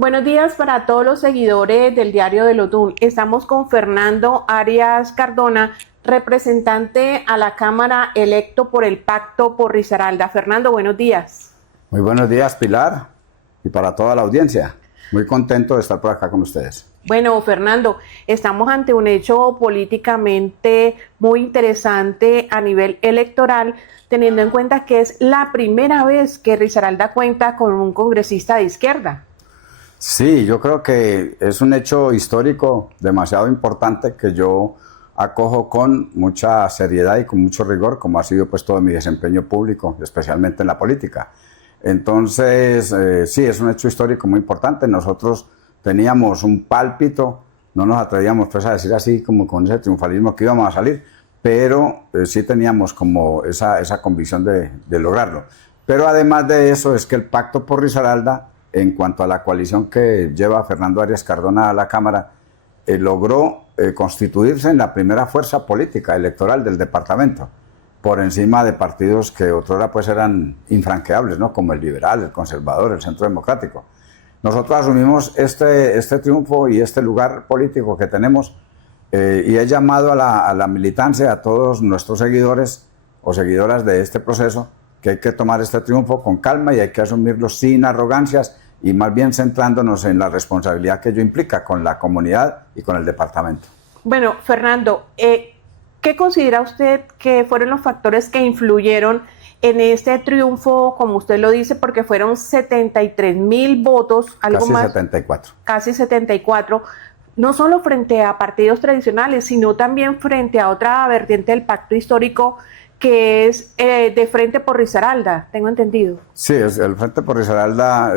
Buenos días para todos los seguidores del Diario del Otún. Estamos con Fernando Arias Cardona, representante a la Cámara electo por el Pacto por Risaralda. Fernando, buenos días. Muy buenos días, Pilar, y para toda la audiencia. Muy contento de estar por acá con ustedes. Bueno, Fernando, estamos ante un hecho políticamente muy interesante a nivel electoral, teniendo en cuenta que es la primera vez que Risaralda cuenta con un congresista de izquierda. Sí, yo creo que es un hecho histórico demasiado importante que yo acojo con mucha seriedad y con mucho rigor, como ha sido pues todo mi desempeño público, especialmente en la política. Entonces, sí, es un hecho histórico muy importante. Nosotros teníamos un pálpito, no nos atrevíamos pues a decir así como con ese triunfalismo que íbamos a salir, pero sí teníamos como esa convicción de lograrlo. Pero además de eso es que el Pacto por Risaralda, en cuanto a la coalición que lleva Fernando Arias Cardona a la Cámara, logró constituirse en la primera fuerza política electoral del departamento, por encima de partidos que otrora pues eran infranqueables, ¿no? Como el liberal, el conservador, el centro democrático. Nosotros asumimos este triunfo y este lugar político que tenemos y he llamado a la militancia, a todos nuestros seguidores o seguidoras de este proceso, que hay que tomar este triunfo con calma y hay que asumirlo sin arrogancias y más bien centrándonos en la responsabilidad que ello implica con la comunidad y con el departamento. Bueno, Fernando, ¿qué considera usted que fueron los factores que influyeron en este triunfo, como usted lo dice, porque fueron 73,000 votos, algo casi más? 74. Casi 74, no solo frente a partidos tradicionales, sino también frente a otra vertiente del pacto histórico, que es de Frente por Risaralda, tengo entendido. Sí, es el Frente por Risaralda,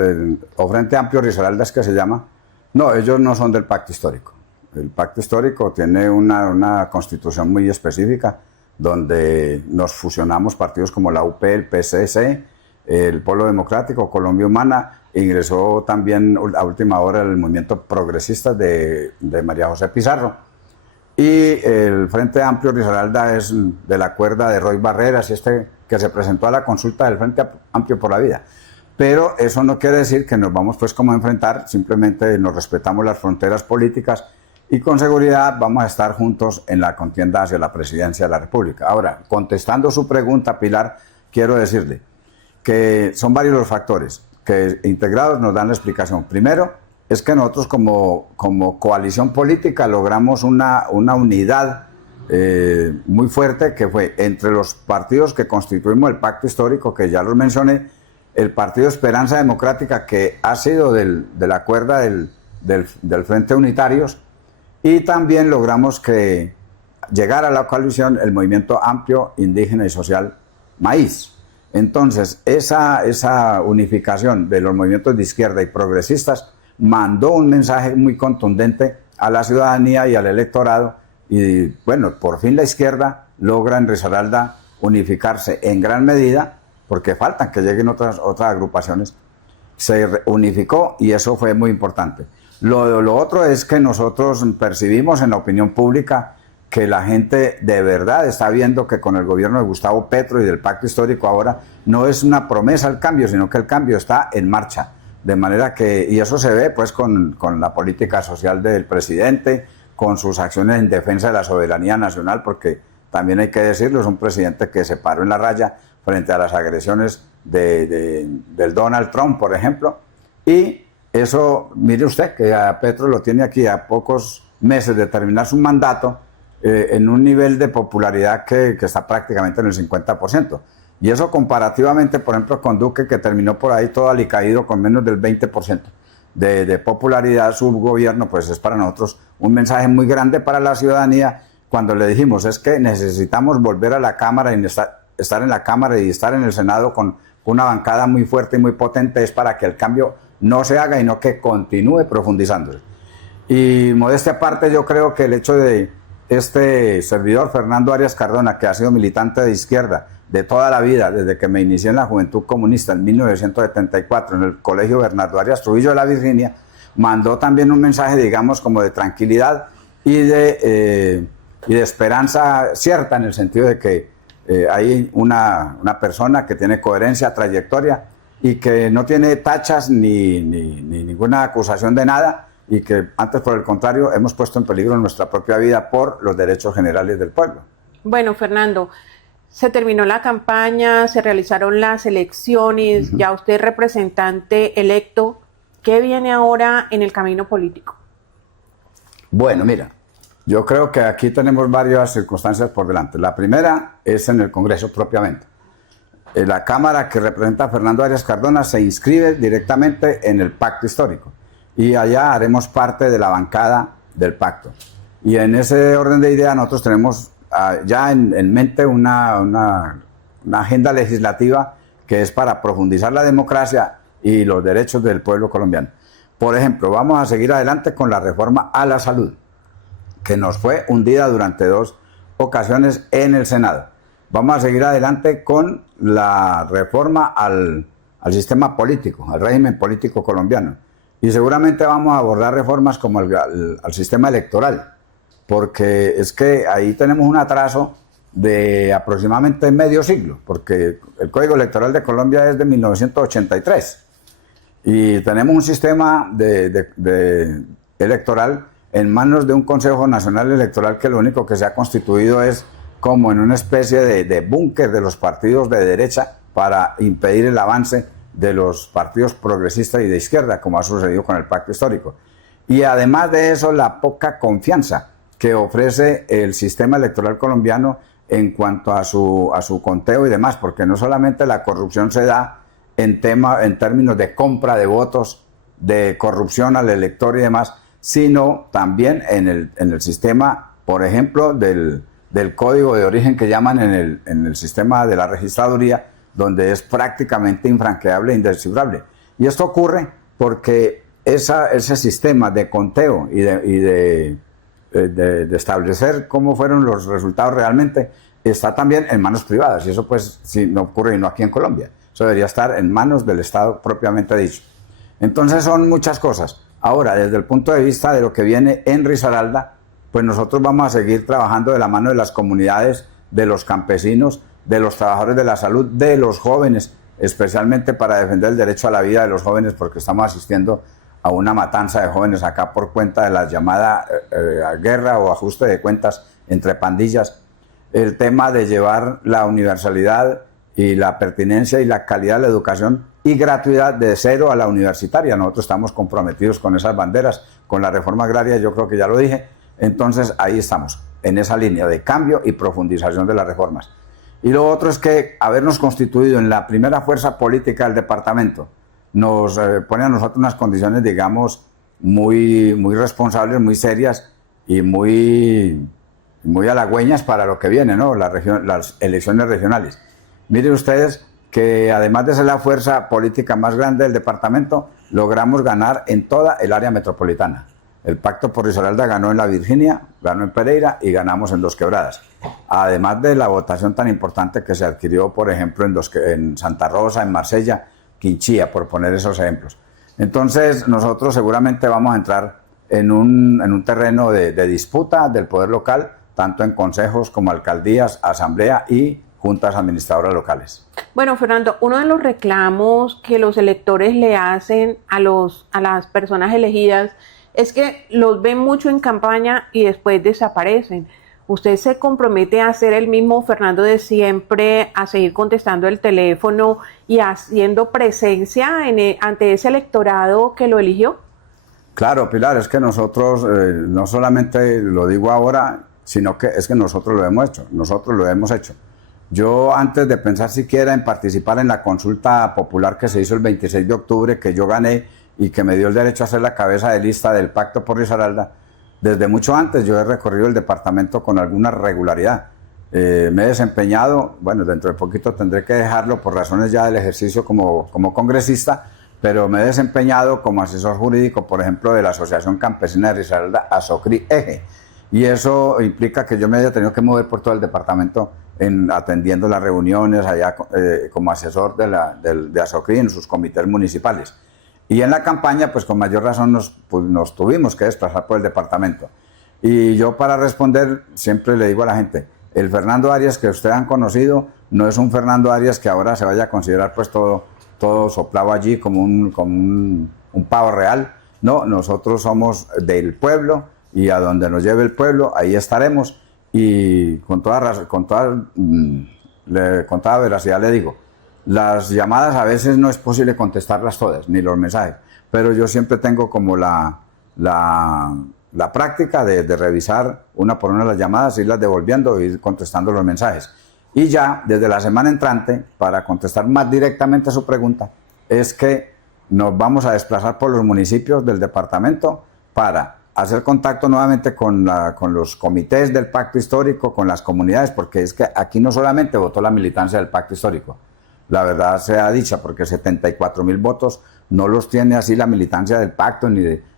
o Frente Amplio Risaralda es que se llama. No, ellos no son del pacto histórico. El pacto histórico tiene una constitución muy específica, donde nos fusionamos partidos como la UP, el PSC, el Polo Democrático, Colombia Humana, ingresó también a última hora el movimiento progresista de María José Pizarro. Y el Frente Amplio Risaralda es de la cuerda de Roy Barreras, que se presentó a la consulta del Frente Amplio por la Vida. Pero eso no quiere decir que nos vamos pues como a enfrentar, simplemente nos respetamos las fronteras políticas y con seguridad vamos a estar juntos en la contienda hacia la presidencia de la República. Ahora, contestando su pregunta, Pilar, quiero decirle que son varios los factores que integrados nos dan la explicación. Primero, es que nosotros como coalición política logramos una unidad muy fuerte que fue entre los partidos que constituimos el pacto histórico, que ya los mencioné, el Partido Esperanza Democrática, que ha sido de la cuerda del Frente Unitarios, y también logramos que llegara a la coalición el Movimiento Amplio, Indígena y Social Maíz. Entonces, esa unificación de los movimientos de izquierda y progresistas mandó un mensaje muy contundente a la ciudadanía y al electorado y bueno, por fin la izquierda logra en Risaralda unificarse en gran medida, porque faltan que lleguen otras agrupaciones, se unificó y eso fue muy importante. Lo otro es que nosotros percibimos en la opinión pública que la gente de verdad está viendo que con el gobierno de Gustavo Petro y del pacto histórico ahora no es una promesa al cambio, sino que el cambio está en marcha. De manera que, y eso se ve pues con la política social del presidente, con sus acciones en defensa de la soberanía nacional, porque también hay que decirlo, es un presidente que se paró en la raya frente a las agresiones del Donald Trump, por ejemplo, y eso, mire usted, que a Petro lo tiene aquí a pocos meses de terminar su mandato, en un nivel de popularidad que está prácticamente en el 50%. Y eso comparativamente, por ejemplo, con Duque, que terminó por ahí todo alicaído con menos del 20% de popularidad, su gobierno, pues es para nosotros un mensaje muy grande para la ciudadanía cuando le dijimos es que necesitamos volver a la Cámara y estar en la Cámara y estar en el Senado con una bancada muy fuerte y muy potente, es para que el cambio no se haga y no que continúe profundizándose. Y modestia aparte, yo creo que el hecho de este servidor, Fernando Arias Cardona, que ha sido militante de izquierda de toda la vida, desde que me inicié en la Juventud Comunista en 1974 en el Colegio Bernardo Arias Trujillo de la Virginia, mandó también un mensaje, digamos, como de tranquilidad y de esperanza cierta, en el sentido de que hay una persona que tiene coherencia, trayectoria y que no tiene tachas ni ninguna acusación de nada, y que antes, por el contrario, hemos puesto en peligro nuestra propia vida por los derechos generales del pueblo. Bueno, Fernando, se terminó la campaña, se realizaron las elecciones, ya usted es representante electo. ¿Qué viene ahora en el camino político? Bueno, mira, yo creo que aquí tenemos varias circunstancias por delante. La primera es en el Congreso propiamente. La Cámara que representa a Fernando Arias Cardona se inscribe directamente en el pacto histórico y allá haremos parte de la bancada del pacto. Y en ese orden de ideas nosotros tenemos ya en mente una agenda legislativa que es para profundizar la democracia y los derechos del pueblo colombiano. Por ejemplo, vamos a seguir adelante con la reforma a la salud, que nos fue hundida durante 2 ocasiones en el Senado. Vamos a seguir adelante con la reforma al sistema político, al régimen político colombiano. Y seguramente vamos a abordar reformas como al sistema electoral, porque es que ahí tenemos un atraso de aproximadamente medio siglo, porque el Código Electoral de Colombia es de 1983 y tenemos un sistema electoral en manos de un Consejo Nacional Electoral que lo único que se ha constituido es como en una especie de búnker de los partidos de derecha para impedir el avance de los partidos progresistas y de izquierda, como ha sucedido con el pacto histórico. Y además de eso, la poca confianza que ofrece el sistema electoral colombiano en cuanto a su conteo y demás, porque no solamente la corrupción se da en términos de compra de votos, de corrupción al elector y demás, sino también en el sistema, por ejemplo, del código de origen que llaman en el sistema de la registraduría, donde es prácticamente infranqueable e indescifrable. Y esto ocurre porque ese sistema de conteo y de establecer cómo fueron los resultados realmente está también en manos privadas, y eso pues si no ocurre y no aquí en Colombia, eso debería estar en manos del Estado propiamente dicho. Entonces son muchas cosas. Ahora, desde el punto de vista de lo que viene en Risaralda, pues nosotros vamos a seguir trabajando de la mano de las comunidades, de los campesinos, de los trabajadores de la salud, de los jóvenes, especialmente para defender el derecho a la vida de los jóvenes, porque estamos asistiendo a una matanza de jóvenes acá por cuenta de la llamada guerra o ajuste de cuentas entre pandillas. El tema de llevar la universalidad y la pertinencia y la calidad de la educación y gratuidad de cero a la universitaria. Nosotros estamos comprometidos con esas banderas, con la reforma agraria, yo creo que ya lo dije. Entonces ahí estamos, en esa línea de cambio y profundización de las reformas. Y lo otro es que habernos constituido en la primera fuerza política del departamento nos pone a nosotros unas condiciones, digamos, muy responsables, muy serias y muy halagüeñas para lo que viene, ¿no? Las elecciones regionales. Miren ustedes que además de ser la fuerza política más grande del departamento, logramos ganar en toda el área metropolitana. El Pacto por Risaralda ganó en La Virginia, ganó en Pereira y ganamos en Dos Quebradas. Además de la votación tan importante que se adquirió, por ejemplo, en Santa Rosa, en Marsella, Quinchía, por poner esos ejemplos. Entonces, nosotros seguramente vamos a entrar en un terreno de disputa del poder local, tanto en consejos como alcaldías, asamblea y juntas administradoras locales. Bueno, Fernando, uno de los reclamos que los electores le hacen a las personas elegidas es que los ven mucho en campaña y después desaparecen. ¿Usted se compromete a ser el mismo Fernando de siempre, a seguir contestando el teléfono y haciendo presencia ante ese electorado que lo eligió? Claro, Pilar, es que nosotros, no solamente lo digo ahora, sino que es que nosotros lo hemos hecho. Yo, antes de pensar siquiera en participar en la consulta popular que se hizo el 26 de octubre, que yo gané y que me dio el derecho a ser la cabeza de lista del Pacto por Risaralda, desde mucho antes yo he recorrido el departamento con alguna regularidad. Me he desempeñado, bueno, dentro de poquito tendré que dejarlo por razones ya del ejercicio como congresista, pero me he desempeñado como asesor jurídico, por ejemplo, de la Asociación Campesina de Risaralda, ASOCRI-EGE. Y eso implica que yo me haya tenido que mover por todo el departamento atendiendo las reuniones allá como asesor de ASOCRI en sus comités municipales. Y en la campaña, pues con mayor razón nos tuvimos que desplazar por el departamento. Y yo, para responder, siempre le digo a la gente, el Fernando Arias que ustedes han conocido no es un Fernando Arias que ahora se vaya a considerar pues todo todo soplado allí como un pavo real. No, nosotros somos del pueblo y a donde nos lleve el pueblo, ahí estaremos. Y con toda veracidad le digo, las llamadas a veces no es posible contestarlas todas, ni los mensajes, pero yo siempre tengo como la práctica de revisar una por una las llamadas, irlas devolviendo e ir contestando los mensajes. Y ya desde la semana entrante, para contestar más directamente a su pregunta, es que nos vamos a desplazar por los municipios del departamento para hacer contacto nuevamente con los comités del pacto histórico, con las comunidades, porque es que aquí no solamente votó la militancia del pacto histórico, la verdad sea dicha, porque 74.000 votos no los tiene así la militancia del pacto,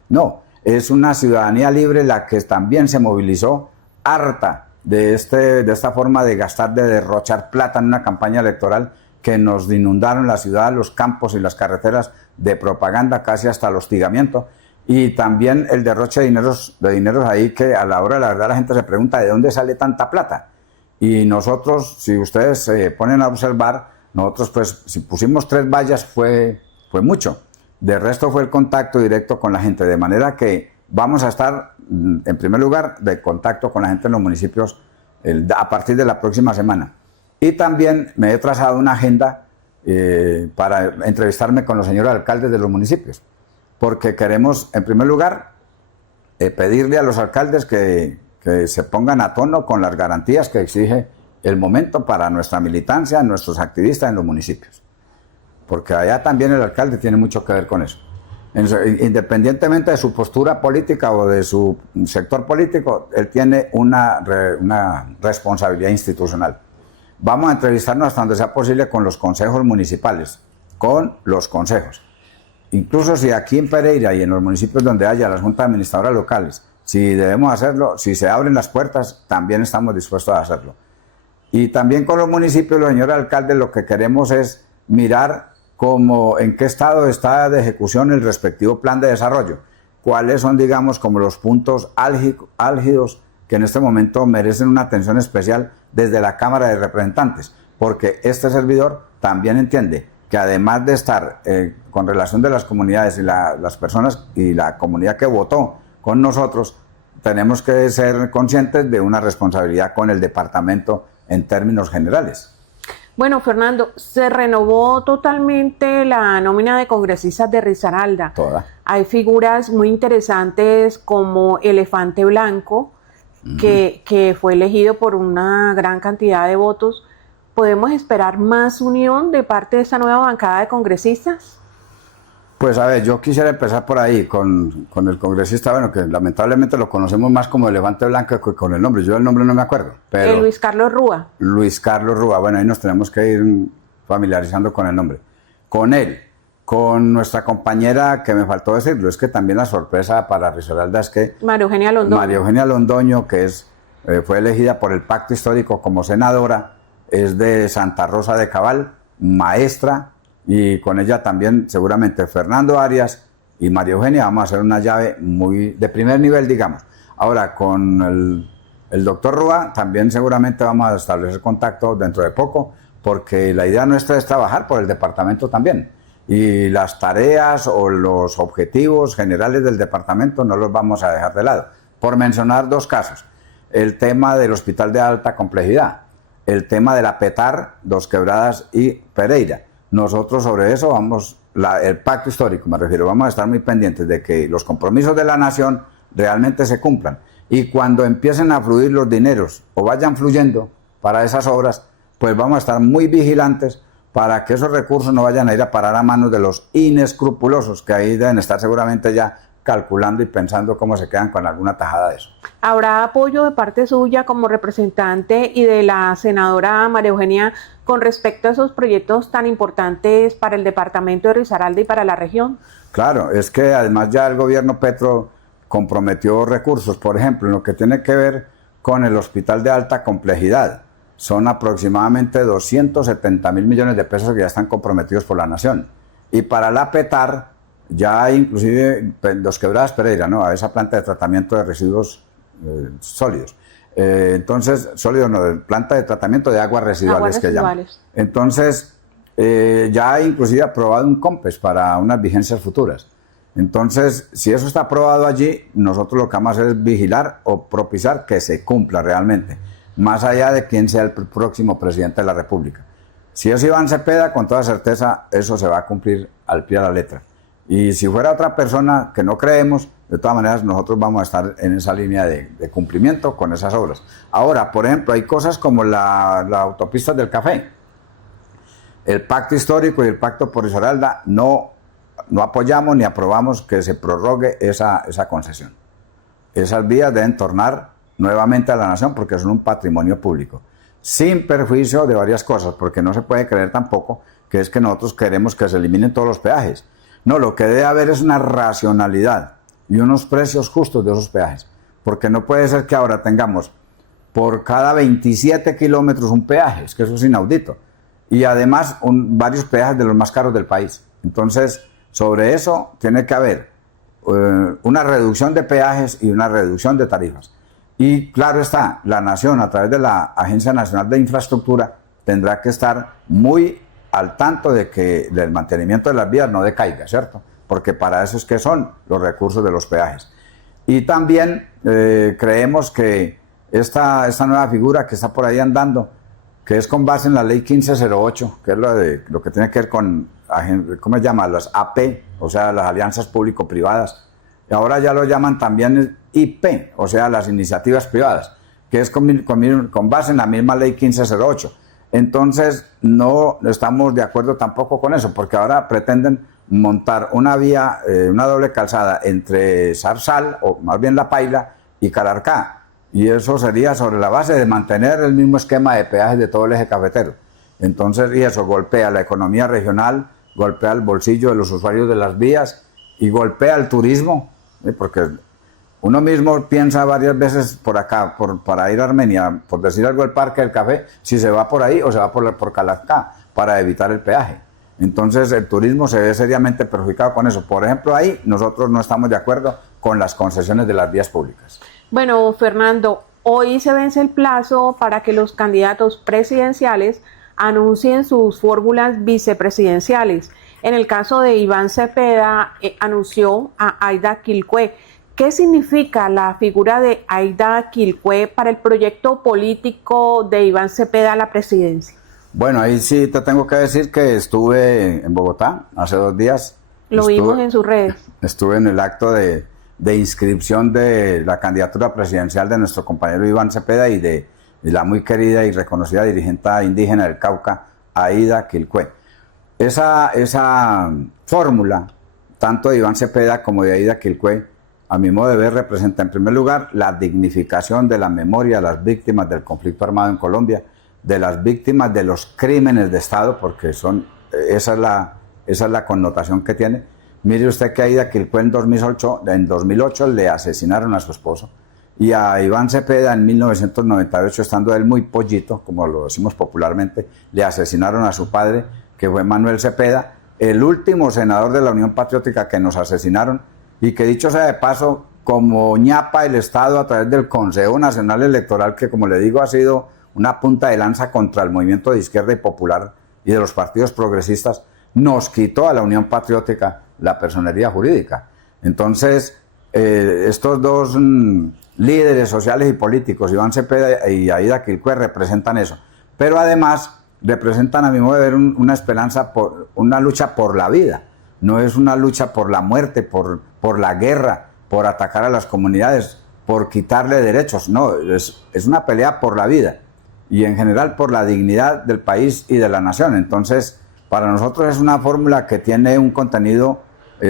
no, es una ciudadanía libre la que también se movilizó harta de esta forma de gastar, de derrochar plata en una campaña electoral que nos inundaron la ciudad, los campos y las carreteras de propaganda, casi hasta el hostigamiento. Y también el derroche de dineros ahí que a la hora de la verdad la gente se pregunta de dónde sale tanta plata. Y nosotros, si ustedes se ponen a observar, nosotros pues si pusimos 3 vallas fue mucho. De resto fue el contacto directo con la gente, de manera que vamos a estar en primer lugar de contacto con la gente en los municipios a partir de la próxima semana. Y también me he trazado una agenda para entrevistarme con los señores alcaldes de los municipios. Porque queremos, en primer lugar, pedirle a los alcaldes que se pongan a tono con las garantías que exige el momento para nuestra militancia, nuestros activistas en los municipios. Porque allá también el alcalde tiene mucho que ver con eso. Independientemente de su postura política o de su sector político, él tiene una responsabilidad institucional. Vamos a entrevistarnos hasta donde sea posible con los consejos municipales, con los consejos. Incluso si aquí en Pereira y en los municipios donde haya las juntas administradoras locales, si debemos hacerlo, si se abren las puertas, también estamos dispuestos a hacerlo. Y también con los municipios, los señores alcaldes, lo que queremos es mirar en qué estado está de ejecución el respectivo plan de desarrollo, cuáles son, digamos, como los puntos álgidos que en este momento merecen una atención especial desde la Cámara de Representantes, porque este servidor también entiende que además de estar con relación de las comunidades y las personas y la comunidad que votó con nosotros, tenemos que ser conscientes de una responsabilidad con el departamento en términos generales. Bueno, Fernando, se renovó totalmente la nómina de congresistas de Risaralda. Toda. Hay figuras muy interesantes como Elefante Blanco, que fue elegido por una gran cantidad de votos. ¿Podemos esperar más unión de parte de esta nueva bancada de congresistas? Pues a ver, yo quisiera empezar por ahí, con el congresista, bueno, que lamentablemente lo conocemos más como Elefante Blanco que con el nombre. Yo el nombre no me acuerdo. Pero Luis Carlos Rúa. Luis Carlos Rúa, bueno, ahí nos tenemos que ir familiarizando con el nombre. Con él, con nuestra compañera, que me faltó decirlo, es que también la sorpresa para Risaralda es que María Eugenia Londoño. María Eugenia Londoño, que fue elegida por el Pacto Histórico como senadora, es de Santa Rosa de Cabal, maestra, y con ella también seguramente Fernando Arias y María Eugenia vamos a hacer una llave muy de primer nivel, digamos. Ahora, con el doctor Rúa también seguramente vamos a establecer contacto dentro de poco, porque la idea nuestra es trabajar por el departamento también. Y las tareas o los objetivos generales del departamento no los vamos a dejar de lado. Por mencionar 2 casos, el tema del hospital de alta complejidad, el tema de la PETAR, Dos Quebradas y Pereira. Nosotros sobre eso el pacto histórico me refiero, vamos a estar muy pendientes de que los compromisos de la nación realmente se cumplan. Y cuando empiecen a fluir los dineros o vayan fluyendo para esas obras, pues vamos a estar muy vigilantes para que esos recursos no vayan a ir a parar a manos de los inescrupulosos, que ahí deben estar seguramente ya calculando y pensando cómo se quedan con alguna tajada de eso. ¿Habrá apoyo de parte suya como representante y de la senadora María Eugenia con respecto a esos proyectos tan importantes para el departamento de Risaralda y para la región? Claro, es que además ya el gobierno Petro comprometió recursos, por ejemplo, en lo que tiene que ver con el hospital de alta complejidad. Son aproximadamente 270.000 millones de pesos que ya están comprometidos por la nación. Y para la PETAR, ya hay inclusive Dos Quebradas Pereira, ¿no? A esa planta de tratamiento de residuos sólidos. Entonces, sólidos no, planta de tratamiento de aguas residuales que llaman. Entonces, ya inclusive ha aprobado un COMPES para unas vigencias futuras. Entonces, si eso está aprobado allí, nosotros lo que vamos a hacer es vigilar o propiciar que se cumpla realmente, más allá de quién sea el próximo presidente de la República. Si es Iván Cepeda, con toda certeza eso se va a cumplir al pie de la letra. Y si fuera otra persona que no creemos, de todas maneras nosotros vamos a estar en esa línea de cumplimiento con esas obras. Ahora, por ejemplo, hay cosas como la autopista del Café. El pacto histórico y el pacto por Risaralda no apoyamos ni aprobamos que se prorrogue esa concesión. Esas vías deben tornar nuevamente a la nación porque son un patrimonio público, sin perjuicio de varias cosas, porque no se puede creer tampoco que es que nosotros queremos que se eliminen todos los peajes. No, lo que debe haber es una racionalidad y unos precios justos de esos peajes, porque no puede ser que ahora tengamos por cada 27 kilómetros un peaje, es que eso es inaudito, y además varios peajes de los más caros del país. Entonces, sobre eso tiene que haber una reducción de peajes y una reducción de tarifas. Y claro está, la nación a través de la Agencia Nacional de Infraestructura tendrá que estar muy al tanto de que el mantenimiento de las vías no decaiga, ¿cierto? Porque para eso es que son los recursos de los peajes. Y también creemos que esta nueva figura que está por ahí andando, que es con base en la ley 1508, que es lo que tiene que ver con, ¿cómo se llama? Las AP, o sea, las alianzas público-privadas. Y ahora ya lo llaman también IP, o sea, las iniciativas privadas, que es con base en la misma ley 1508. Entonces, no estamos de acuerdo tampoco con eso, porque ahora pretenden montar una vía, una doble calzada entre Zarzal, o más bien La Paila, y Calarcá. Y eso sería sobre la base de mantener el mismo esquema de peajes de todo el eje cafetero. Entonces, y eso golpea la economía regional, golpea el bolsillo de los usuarios de las vías y golpea el turismo, porque uno mismo piensa varias veces por acá, para ir a Armenia, por decir algo, el Parque del Café, si se va por ahí o se va por Calarcá, para evitar el peaje. Entonces, el turismo se ve seriamente perjudicado con eso. Por ejemplo, ahí nosotros no estamos de acuerdo con las concesiones de las vías públicas. Bueno, Fernando, hoy se vence el plazo para que los candidatos presidenciales anuncien sus fórmulas vicepresidenciales. En el caso de Iván Cepeda, anunció a Aida Quilpué. ¿Qué significa la figura de Aida Quilpué para el proyecto político de Iván Cepeda a la presidencia? Bueno, ahí sí te tengo que decir que estuve en Bogotá hace 2 días. Lo vimos en sus redes. Estuve en el acto de inscripción de la candidatura presidencial de nuestro compañero Iván Cepeda y de la muy querida y reconocida dirigente indígena del Cauca, Aida Quilpué. Esa fórmula, tanto de Iván Cepeda como de Aida Quilpué, a mi modo de ver, representa en primer lugar la dignificación de la memoria de las víctimas del conflicto armado en Colombia, de las víctimas de los crímenes de Estado, porque esa es la connotación que tiene. Mire usted que Aida Quilpué en 2008 le asesinaron a su esposo, y a Iván Cepeda en 1998, estando él muy pollito, como lo decimos popularmente, le asesinaron a su padre, que fue Manuel Cepeda, el último senador de la Unión Patriótica que nos asesinaron, y que dicho sea de paso, como ñapa el Estado a través del Consejo Nacional Electoral, que como le digo ha sido una punta de lanza contra el movimiento de izquierda y popular y de los partidos progresistas, nos quitó a la Unión Patriótica la personería jurídica. Entonces, estos dos líderes sociales y políticos, Iván Cepeda y Aida Quilpué, representan eso. Pero además representan, a mi modo de ver, una esperanza, una lucha por la vida. No es una lucha por la muerte, por la guerra, por atacar a las comunidades, por quitarle derechos. No, es una pelea por la vida y en general por la dignidad del país y de la nación. Entonces, para nosotros es una fórmula que tiene un contenido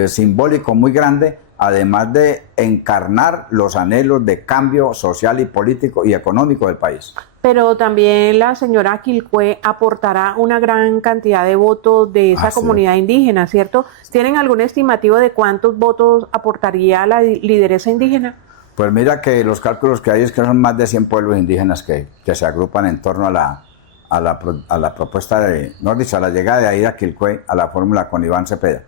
simbólico muy grande, además de encarnar los anhelos de cambio social y político y económico del país. Pero también la señora Quilpué aportará una gran cantidad de votos de esa comunidad indígena, ¿cierto? ¿Tienen algún estimativo de cuántos votos aportaría la lideresa indígena? Pues mira que los cálculos que hay es que son más de 100 pueblos indígenas que se agrupan en torno a la propuesta a la llegada de Aida Quilpué a la fórmula con Iván Cepeda.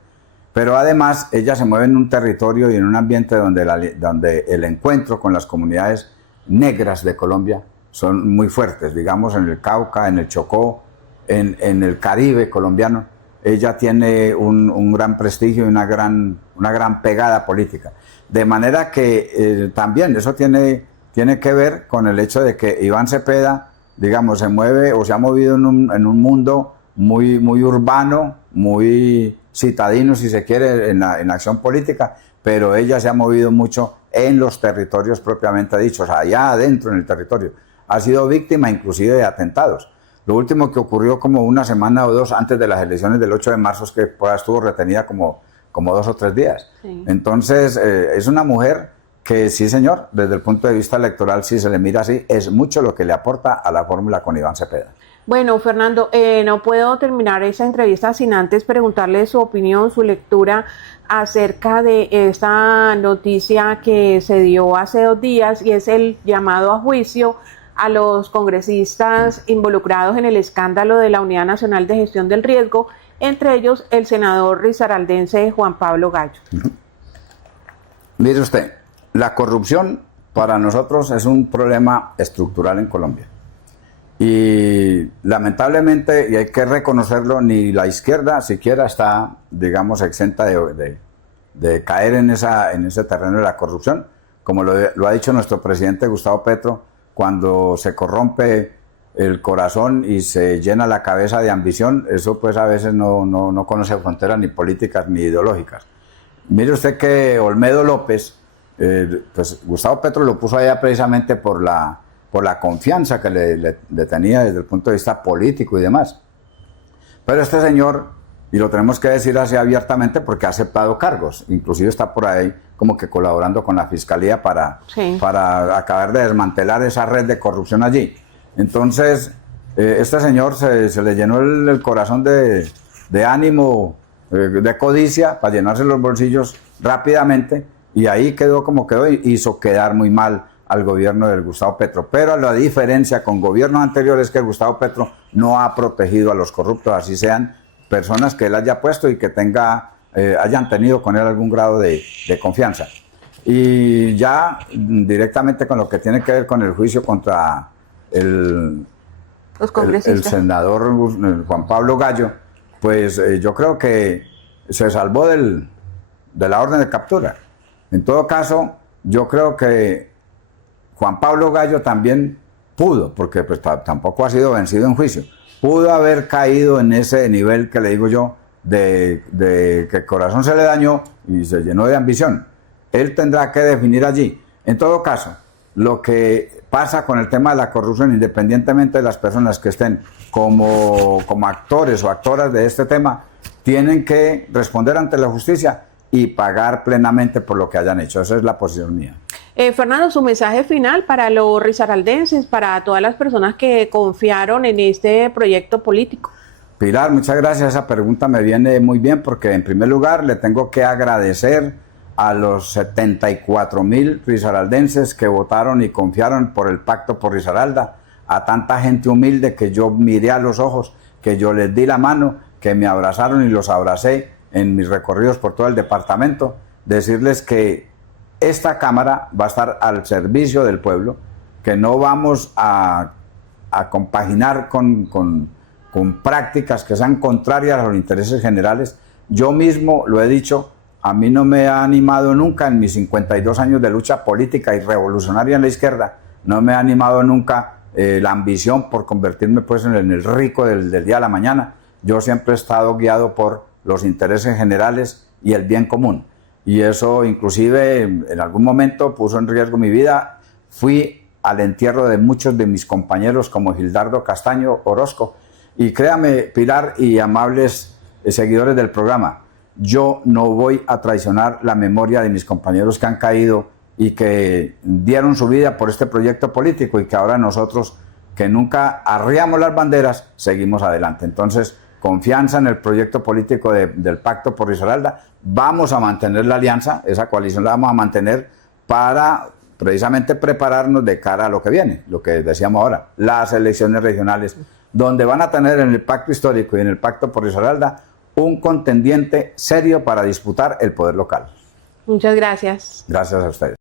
Pero además ella se mueve en un territorio y en un ambiente donde el encuentro con las comunidades negras de Colombia son muy fuertes, digamos en el Cauca, en el Chocó, en el Caribe colombiano, ella tiene un gran prestigio y una gran pegada política. De manera que también eso tiene que ver con el hecho de que Iván Cepeda, digamos, se mueve o se ha movido en un mundo muy urbano, muy citadino, si se quiere, en la acción política, pero ella se ha movido mucho en los territorios propiamente dichos, allá adentro en el territorio. Ha sido víctima inclusive de atentados. Lo último que ocurrió como una semana o dos antes de las elecciones del 8 de marzo es que pues, estuvo retenida como 2 o 3 días. Sí. Entonces, es una mujer que sí, señor, desde el punto de vista electoral, si se le mira así, es mucho lo que le aporta a la fórmula con Iván Cepeda. Bueno, Fernando, no puedo terminar esa entrevista sin antes preguntarle su opinión, su lectura acerca de esta noticia que se dio hace 2 días y es el llamado a juicio a los congresistas involucrados en el escándalo de la Unidad Nacional de Gestión del Riesgo, entre ellos el senador risaraldense Juan Pablo Gallo. Mire usted, la corrupción para nosotros es un problema estructural en Colombia. Y lamentablemente, y hay que reconocerlo, ni la izquierda siquiera está, digamos, exenta de caer en ese terreno de la corrupción. Como lo ha dicho nuestro presidente Gustavo Petro, cuando se corrompe el corazón y se llena la cabeza de ambición, eso pues a veces no conoce fronteras ni políticas ni ideológicas. Mire usted que Olmedo López, pues Gustavo Petro lo puso allá precisamente por la confianza que le tenía desde el punto de vista político y demás. Pero este señor, y lo tenemos que decir así abiertamente porque ha aceptado cargos, inclusive está por ahí como que colaborando con la fiscalía para acabar de desmantelar esa red de corrupción allí. Entonces, este señor se le llenó el corazón de ánimo, de codicia, para llenarse los bolsillos rápidamente, y ahí quedó como quedó y hizo quedar muy mal al gobierno del Gustavo Petro. Pero la diferencia con gobiernos anteriores es que Gustavo Petro no ha protegido a los corruptos, así sean personas que él haya puesto y que hayan tenido con él algún grado de confianza. Y ya directamente con lo que tiene que ver con el juicio contra el senador Juan Pablo Gallo, pues yo creo que se salvó de la orden de captura. En todo caso, yo creo que Juan Pablo Gallo también pudo, porque pues, tampoco ha sido vencido en juicio, pudo haber caído en ese nivel que le digo yo, de que el corazón se le dañó y se llenó de ambición. Él tendrá que definir allí. En todo caso, lo que pasa con el tema de la corrupción, independientemente de las personas que estén como actores o actoras de este tema, tienen que responder ante la justicia y pagar plenamente por lo que hayan hecho. Esa es la posición mía. Fernando, su mensaje final para los risaraldenses, para todas las personas que confiaron en este proyecto político. Pilar, muchas gracias. Esa pregunta me viene muy bien porque en primer lugar le tengo que agradecer a los 74,000 risaraldenses que votaron y confiaron por el Pacto por Risaralda, a tanta gente humilde que yo miré a los ojos, que yo les di la mano, que me abrazaron y los abracé en mis recorridos por todo el departamento, decirles que esta Cámara va a estar al servicio del pueblo, que no vamos a compaginar con prácticas que sean contrarias a los intereses generales. Yo mismo lo he dicho, a mí no me ha animado nunca en mis 52 años de lucha política y revolucionaria en la izquierda, no me ha animado nunca la ambición por convertirme pues en el rico del día a la mañana. Yo siempre he estado guiado por los intereses generales y el bien común. Y eso inclusive en algún momento puso en riesgo mi vida. Fui al entierro de muchos de mis compañeros como Gildardo Castaño Orozco. Y créame, Pilar y amables seguidores del programa, yo no voy a traicionar la memoria de mis compañeros que han caído y que dieron su vida por este proyecto político y que ahora nosotros, que nunca arriamos las banderas, seguimos adelante. Entonces, confianza en el proyecto político del Pacto por Risaralda. Vamos a mantener la alianza, esa coalición la vamos a mantener para precisamente prepararnos de cara a lo que viene, lo que decíamos ahora, las elecciones regionales, donde van a tener en el Pacto Histórico y en el Pacto por Risaralda un contendiente serio para disputar el poder local. Muchas gracias. Gracias a ustedes.